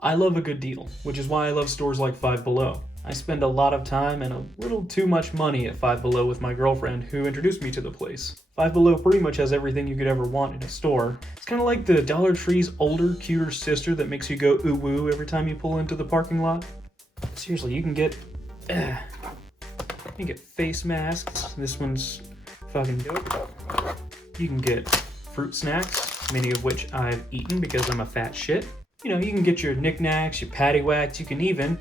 I love a good deal, which is why I love stores like Five Below. I spend a lot of time and a little too much money at Five Below with my girlfriend who introduced me to the place. Five Below pretty much has everything you could ever want in a store. It's kind of like the Dollar Tree's older, cuter sister that makes you go ooh woo every time you pull into the parking lot. Seriously, you can get face masks. This one's fucking dope. You can get fruit snacks, many of which I've eaten because I'm a fat shit. You know, you can get your knickknacks, your paddywhacks, you can even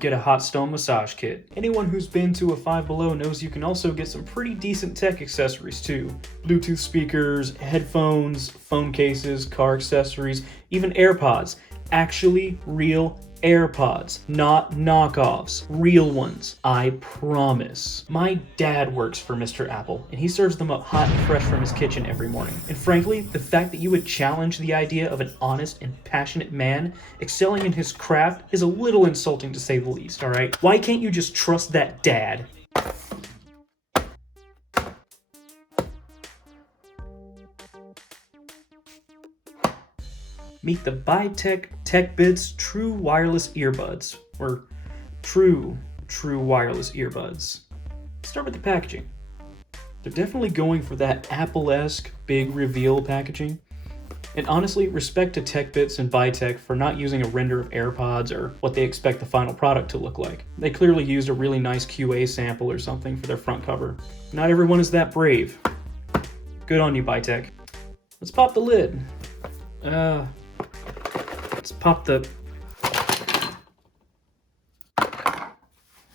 get a hot stone massage kit. Anyone who's been to a Five Below knows you can also get some pretty decent tech accessories too. Bluetooth speakers, headphones, phone cases, car accessories, even AirPods. Actually real AirPods, not knockoffs, real ones, I promise. My dad works for Mr. Apple, and he serves them up hot and fresh from his kitchen every morning. And frankly, the fact that you would challenge the idea of an honest and passionate man excelling in his craft is a little insulting to say the least, alright? Why can't you just trust that dad? Meet the ByTech TechBits True Wireless Earbuds, or True Wireless Earbuds. Start with the packaging. They're definitely going for that Apple-esque big reveal packaging. And honestly, respect to TechBits and ByTech for not using a render of AirPods or what they expect the final product to look like. They clearly used a really nice QA sample or something for their front cover. Not everyone is that brave. Good on you, ByTech. Let's pop the lid. Let's pop the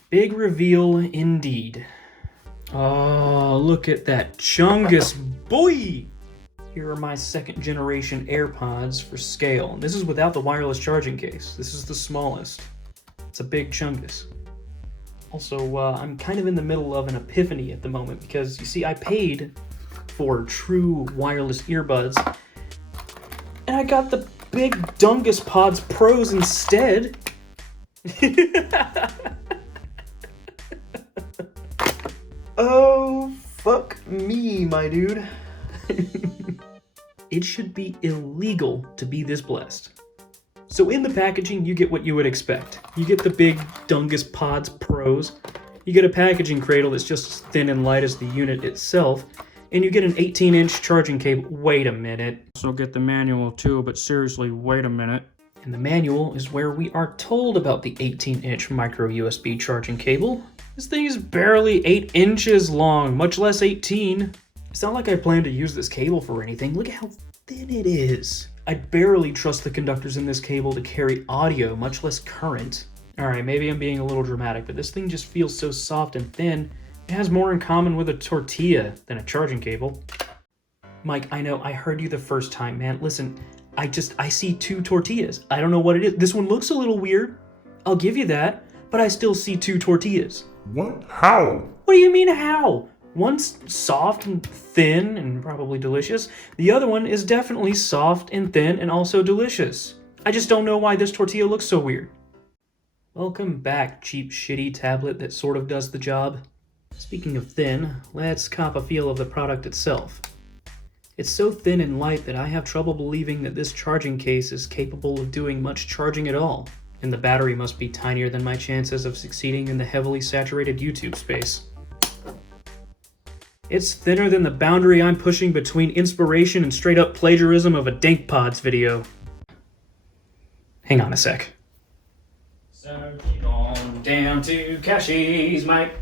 big reveal indeed. Oh, look at that chungus, boy! Here are my second generation AirPods for scale. This is without the wireless charging case. This is the smallest. It's a big chungus. Also, I'm kind of in the middle of an epiphany at the moment because, you see, I paid for true wireless earbuds and I got the big DunglePods Pros instead. Oh, fuck me, my dude. It should be illegal to be this blessed. So in the packaging, you get what you would expect. You get the big DunglePods Pros. You get a packaging cradle that's just as thin and light as the unit itself. And you get an 18-inch charging cable. Wait a minute. Also get the manual too, but seriously, wait a minute. And the manual is where we are told about the 18-inch micro USB charging cable. This thing is barely 8 inches long, much less 18. It's not like I plan to use this cable for anything. Look at how thin it is. I barely trust the conductors in this cable to carry audio, much less current. Alright, maybe I'm being a little dramatic, but this thing just feels so soft and thin. It has more in common with a tortilla than a charging cable. Mike, I know, I heard you the first time, man. Listen, I see two tortillas. I don't know what it is. This one looks a little weird. I'll give you that, but I still see two tortillas. What? How? What do you mean, how? One's soft and thin and probably delicious. The other one is definitely soft and thin and also delicious. I just don't know why this tortilla looks so weird. Welcome back, cheap, shitty tablet that sort of does the job. Speaking of thin, let's cop a feel of the product itself. It's so thin and light that I have trouble believing that this charging case is capable of doing much charging at all, and the battery must be tinier than my chances of succeeding in the heavily saturated YouTube space. It's thinner than the boundary I'm pushing between inspiration and straight up plagiarism of a DunglePods video. Hang on a sec. So keep on down to Cashies, Mike.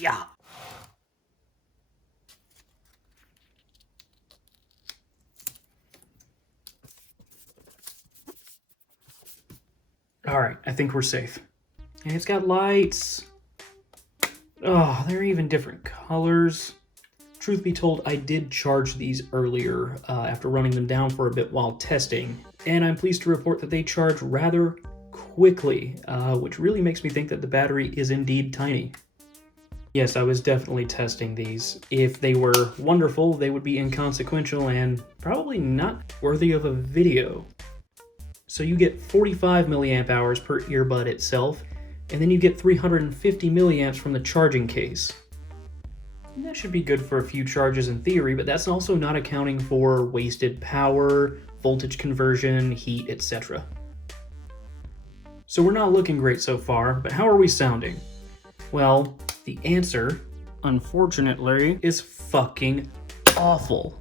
Yeah. Alright, I think we're safe. And it's got lights. Oh, they're even different colors. Truth be told, I did charge these earlier after running them down for a bit while testing, and I'm pleased to report that they charge rather quickly, which really makes me think that the battery is indeed tiny. Yes, I was definitely testing these. If they were wonderful, they would be inconsequential and probably not worthy of a video. So you get 45 milliamp hours per earbud itself, and then you get 350 milliamps from the charging case. that should be good for a few charges in theory, but that's also not accounting for wasted power, voltage conversion, heat, etc. So we're not looking great so far, but how are we sounding? Well, the answer, unfortunately, is fucking awful.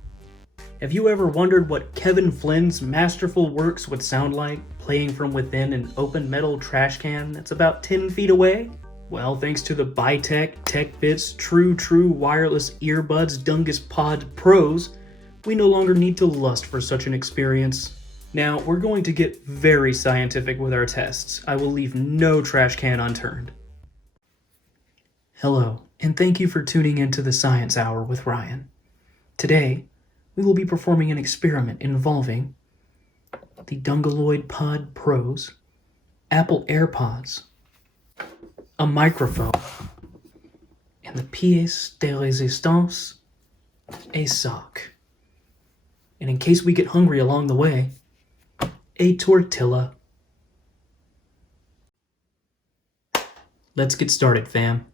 Have you ever wondered what Kevin Flynn's masterful works would sound like playing from within an open metal trash can that's about 10 feet away? Well, thanks to the ByTech TechBits True Wireless Earbuds DunglePods Pros, we no longer need to lust for such an experience. Now, we're going to get very scientific with our tests. I will leave no trash can unturned. Hello, and thank you for tuning in to the Science Hour with Ryan. Today, we will be performing an experiment involving the DunglePod Pros, Apple AirPods, a microphone, and the pièce de résistance, a sock. And in case we get hungry along the way, a tortilla. Let's get started, fam.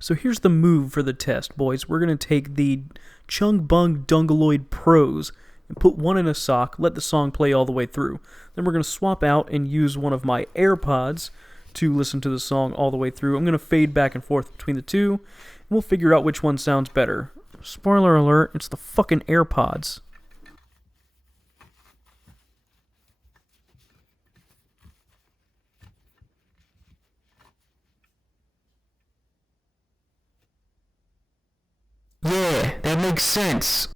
So here's the move for the test, boys. We're going to take the Chung Bung DunglePod Pros and put one in a sock, let the song play all the way through. Then we're going to swap out and use one of my AirPods to listen to the song all the way through. I'm going to fade back and forth between the two, and we'll figure out which one sounds better. Spoiler alert, it's the fucking AirPods. Yeah, that makes sense.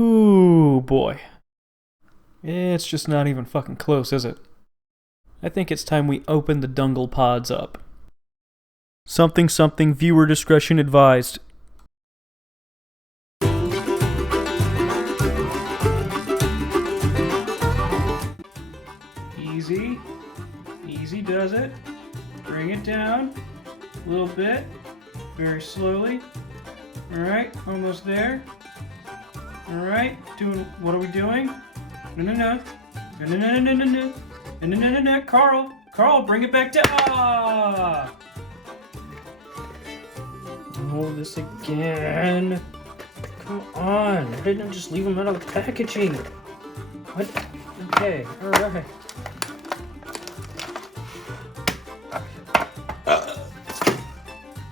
Ooh, boy. It's just not even fucking close, is it? I think it's time we open the DunglePods up. Something, viewer discretion advised. Easy. Easy does it. Bring it down. A little bit. Very slowly. Alright, almost there. All right, what are we doing? No. Carl, bring it back down. Ah! Oh, this again. Come on, why didn't I just leave them out of the packaging? What? Okay, all right.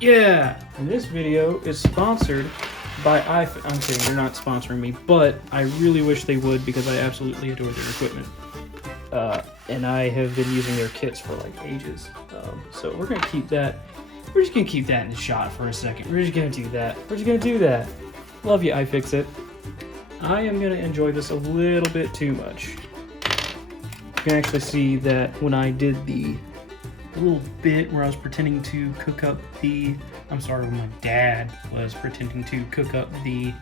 Yeah, and this video is sponsored by I'm kidding, they're not sponsoring me, but I really wish they would because I absolutely adore their equipment. And I have been using their kits for like ages. So we're gonna keep that. We're just gonna keep that in the shot for a second. We're just gonna do that. We're just gonna do that. Love you, iFixit. I am gonna enjoy this a little bit too much. You can actually see that when I did the little bit where I was pretending to cook up the, when my dad was pretending to cook up the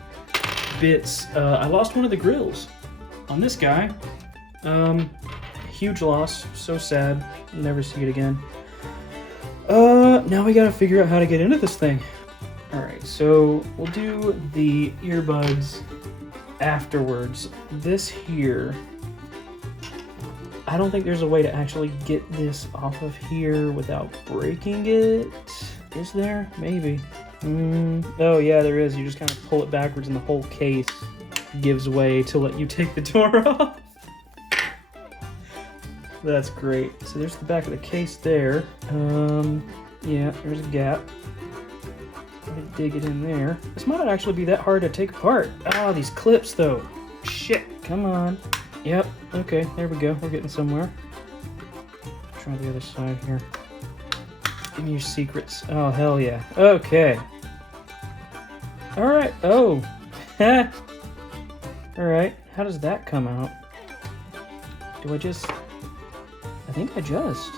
bits, I lost one of the grills on this guy. Huge loss, so sad, never see it again. Now we gotta figure out how to get into this thing. Alright, so we'll do the earbuds afterwards. This here, I don't think there's a way to actually get this off of here without breaking it. Is there? Maybe. Oh yeah, there is. You just kind of pull it backwards and the whole case gives way to let you take the door off. That's great. So there's the back of the case there. Yeah, there's a gap. Dig it in there. This might not actually be that hard to take apart. Ah, these clips though. Shit, come on. Yep, okay, there we go. We're getting somewhere. Try the other side here. Give me your secrets. Oh, hell yeah. Okay. Alright, oh. Alright, how does that come out? Do I just... I think I just...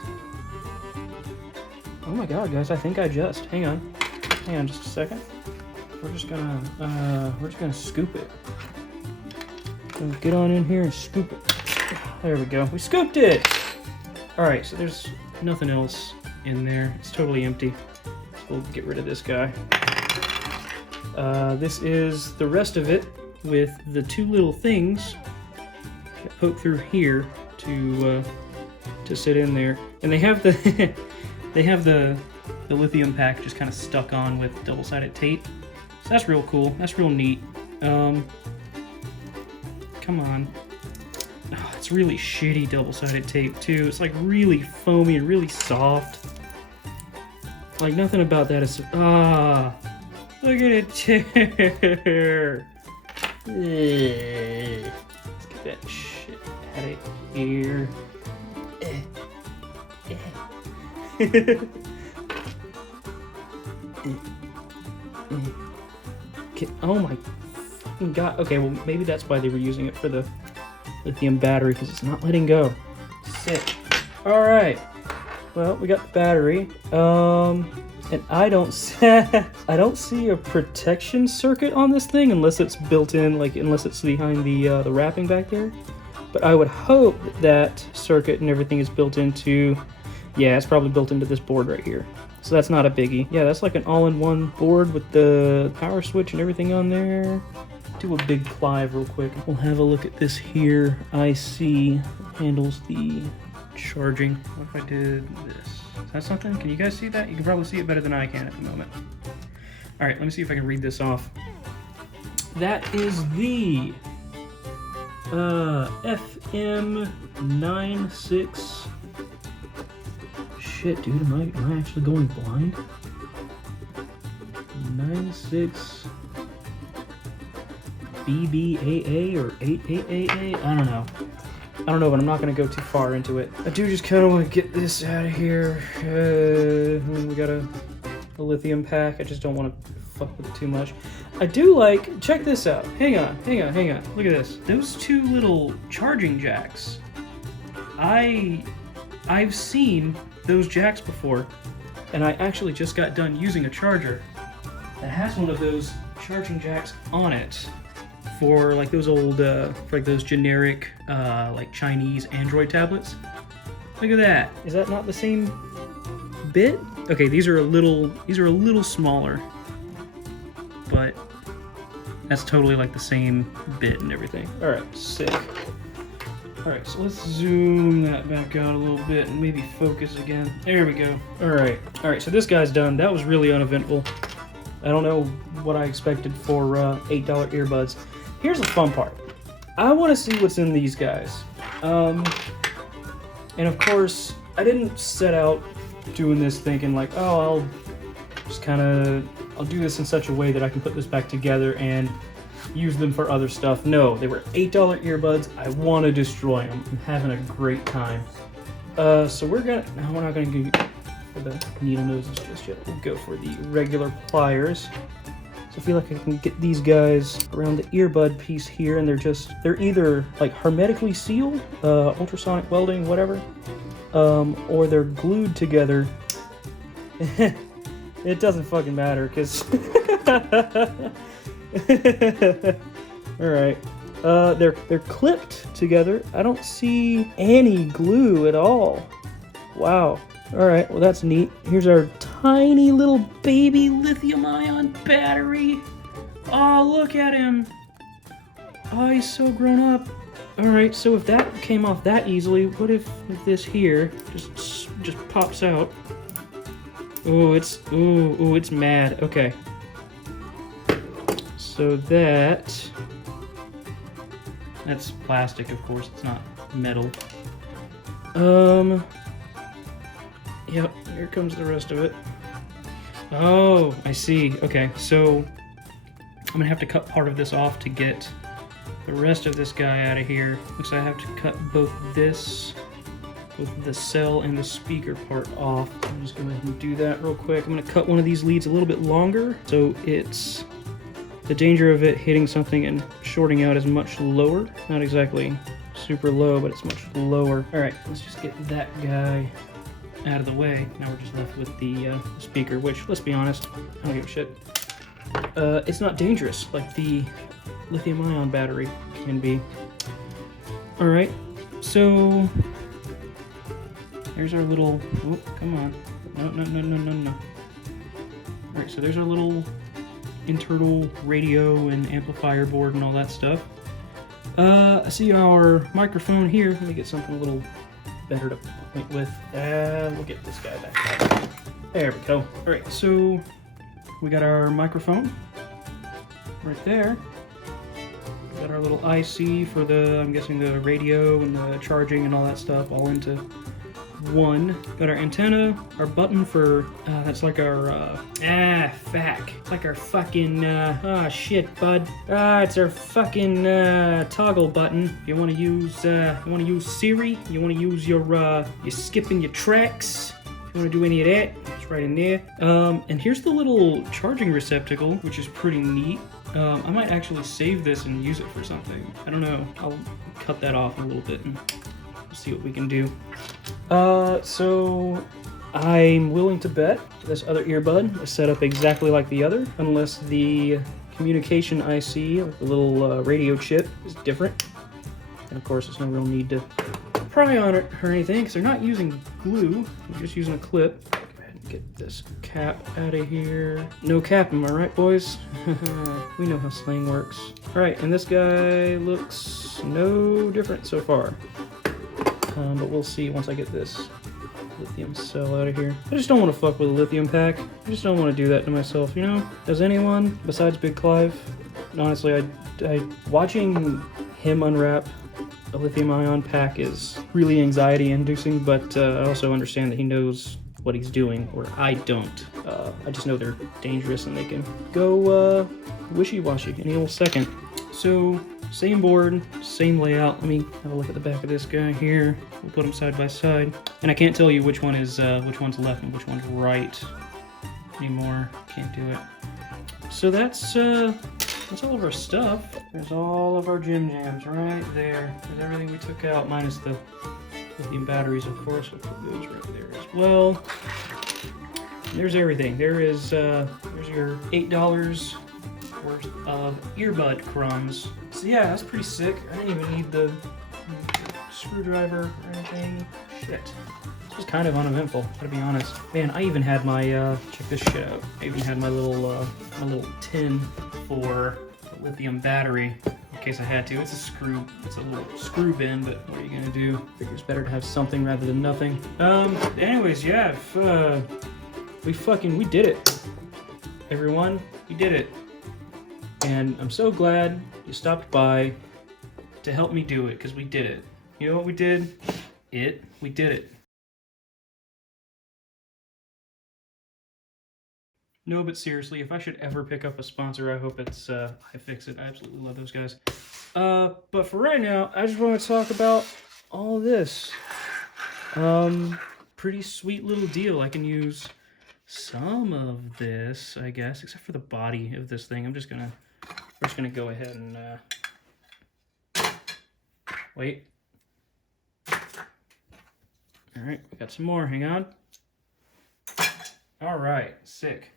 Oh my god, guys, I think I just... Hang on just a second. We're just gonna scoop it. Get on in here and scoop it. There we go. We scooped it! Alright, so there's nothing else in there. It's totally empty. So we'll get rid of this guy. This is the rest of it with the two little things that poke through here to sit in there. And they have the they have the lithium pack just kind of stuck on with double-sided tape. So that's real cool. That's real neat. Come on. Oh, it's really shitty double-sided tape too. It's like really foamy and really soft. Like nothing about that is... Ah! Look at it tear! Let's get that shit out of here. Oh my god. Okay, well maybe that's why they were using it for the lithium battery, because it's not letting go. Sick. Alright. Well, we got the battery. And I don't see a protection circuit on this thing unless it's built in, like unless it's behind the wrapping back there. But I would hope that circuit and everything is built into, yeah, it's probably built into this board right here. So that's not a biggie. Yeah, that's like an all-in-one board with the power switch and everything on there. Do a big Clive real quick. We'll have a look at this here. IC handles the charging. What if I did this? Is that something? Can you guys see that? You can probably see it better than I can at the moment. All right, let me see if I can read this off. That is the FM96. Shit, dude, am I actually going blind? 96 BBAA or 88AA? I don't know, but I'm not going to go too far into it. I do just kind of want to get this out of here. We got a lithium pack. I just don't want to fuck with it too much. I do like, check this out. Hang on. Look at this. Those two little charging jacks. I've seen those jacks before, and I actually just got done using a charger that has one of those charging jacks on it for like those old, for like those generic, like Chinese Android tablets. Look at that. Is that not the same bit? Okay, these are a little smaller, but That's totally like the same bit and everything. All right, sick. All right, so let's zoom that back out a little bit and maybe focus again. There we go. All right, so this guy's done. That was really uneventful. I don't know what I expected for $8 earbuds. Here's the fun part. I want to see what's in these guys. And of course, I didn't set out doing this thinking like, oh, I'll do this in such a way that I can put this back together and use them for other stuff. No, they were $8 earbuds. I want to destroy them. I'm having a great time. So we're not gonna go for the needle noses just yet. We'll go for the regular pliers. So I feel like I can get these guys around the earbud piece here, and they're either like hermetically sealed, ultrasonic welding, whatever, or they're glued together. It doesn't fucking matter, because alright. They're clipped together. I don't see any glue at all. Wow. Alright, well that's neat. Here's our tiny little baby lithium-ion battery. Oh, look at him. Oh, he's so grown up. Alright, so if that came off that easily, what if this here just pops out? Ooh, it's mad. Okay. So that's plastic, of course. It's not metal. Yep, here comes the rest of it. Oh, I see. Okay, so I'm gonna have to cut part of this off to get the rest of this guy out of here. Looks like I have to cut both the cell and the speaker part off. I'm just gonna go ahead and do that real quick. I'm gonna cut one of these leads a little bit longer, so it's the danger of it hitting something and shorting out is much lower. Not exactly super low, but it's much lower. All right, let's just get that guy out of the way. Now we're just left with the speaker, which, let's be honest, I don't give a shit. It's not dangerous like the lithium-ion battery can be. All right, so there's our little, oh, come on. No. All right, so there's our little internal radio and amplifier board and all that stuff. I see our microphone here. Let me get something a little better to point with. We'll get this guy back. There we go. All right, so we got our microphone right there. We got our little IC for the, I'm guessing the radio and the charging and all that stuff all into one. Got our antenna, our button for, that's like our, fuck. It's like our fucking, shit, bud. It's our fucking, toggle button. If you want to use, Siri, you want to use your skipping your tracks. If you want to do any of that, it's right in there. And here's the little charging receptacle, which is pretty neat. I might actually save this and use it for something. I don't know. I'll cut that off in a little bit and see what we can do. So I'm willing to bet this other earbud is set up exactly like the other, unless the communication IC, like the little radio chip, is different. And of course, there's no real need to pry on it or anything, because they're not using glue, they're just using a clip. Go ahead and get this cap out of here. No cap, am I right, boys? We know how slang works. Alright, and this guy looks no different so far. But we'll see once I get this lithium cell out of here. I just don't want to fuck with a lithium pack. I just don't want to do that to myself, you know? Does anyone, besides Big Clive? Honestly, I watching him unwrap a lithium-ion pack is really anxiety-inducing, but I also understand that he knows what he's doing, or I don't. I just know they're dangerous and they can go wishy-washy any old second. So, same board, same layout. Let me have a look at the back of this guy here. We'll put them side by side. And I can't tell you which one's left and which one's right anymore. Can't do it. So that's all of our stuff. There's all of our Jim Jams right there. There's everything we took out, minus the lithium batteries, of course. We'll put those right there as well. There's everything. There's your $8 worth of earbud crumbs. So yeah, that's pretty sick. I didn't even need the screwdriver or anything. Shit. This was kind of uneventful, to be honest. Man, I even had my check this shit out. I even had my little tin for lithium battery in case I had to. It's a screw. It's a little screw bin, but what are you gonna do? Figure it's better to have something rather than nothing. Anyways, yeah. We did it, everyone. We did it, and I'm so glad you stopped by to help me do it, because we did it. You know what we did? We did it. No, but seriously, if I should ever pick up a sponsor, I hope it's iFixit. I absolutely love those guys. But for right now, I just want to talk about all this. Pretty sweet little deal. I can use some of this, I guess, except for the body of this thing. We're just gonna go ahead and wait. All right, we got some more. Hang on. All right, sick.